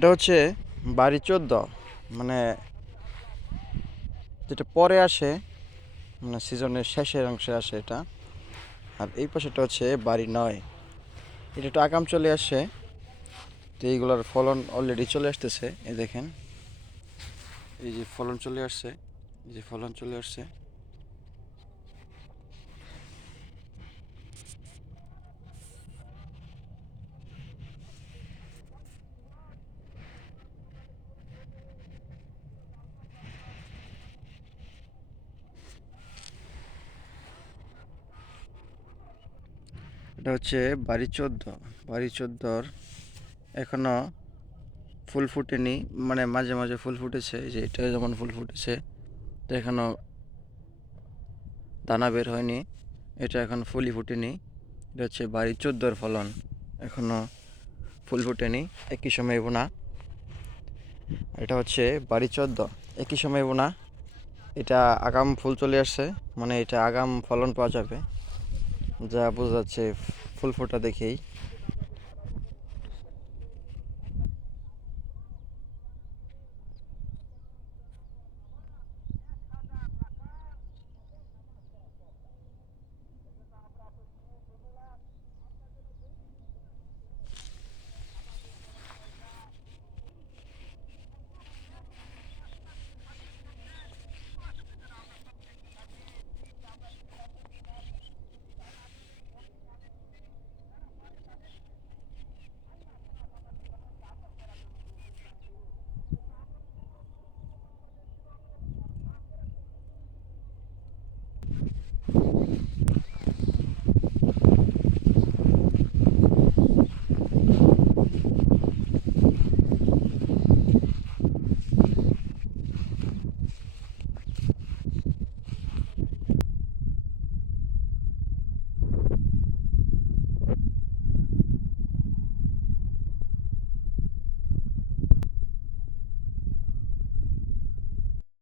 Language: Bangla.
এটা হচ্ছে বাড়ি 14, মানে যেটা পরে আসে, মানে সিজনের শেষের অংশে আসে এটা। আর এই পাশেটা হচ্ছে বাড়ি 9, এটা একটু আগাম চলে আসে। তো এইগুলোর ফলন অলরেডি চলে আসতেছে, এই দেখেন, এই যে ফলন চলে আসছে, এই যে ফলন চলে আসছে। এটা হচ্ছে বাড়ি 14, বাড়ি 14 এখনো ফুল ফুটেনি, মানে মাঝে মাঝে ফুল ফুটেছে, এই যে এটা যেমন ফুল ফুটেছে, তো এখনো দানা বের হয়নি, এটা এখন ফুলই ফুটেনি। এটা হচ্ছে বাড়ি 14 ফলন, এখনো ফুল ফুটেনি, একই সময় বোনা। এটা হচ্ছে বাড়ি 14, একই সময় বোনা। এটা আগাম ফুল চলে আসছে, মানে এটা আগাম ফলন পাওয়া যাবে, যা বোঝা যাচ্ছে ফুল ফোটা দেখেই।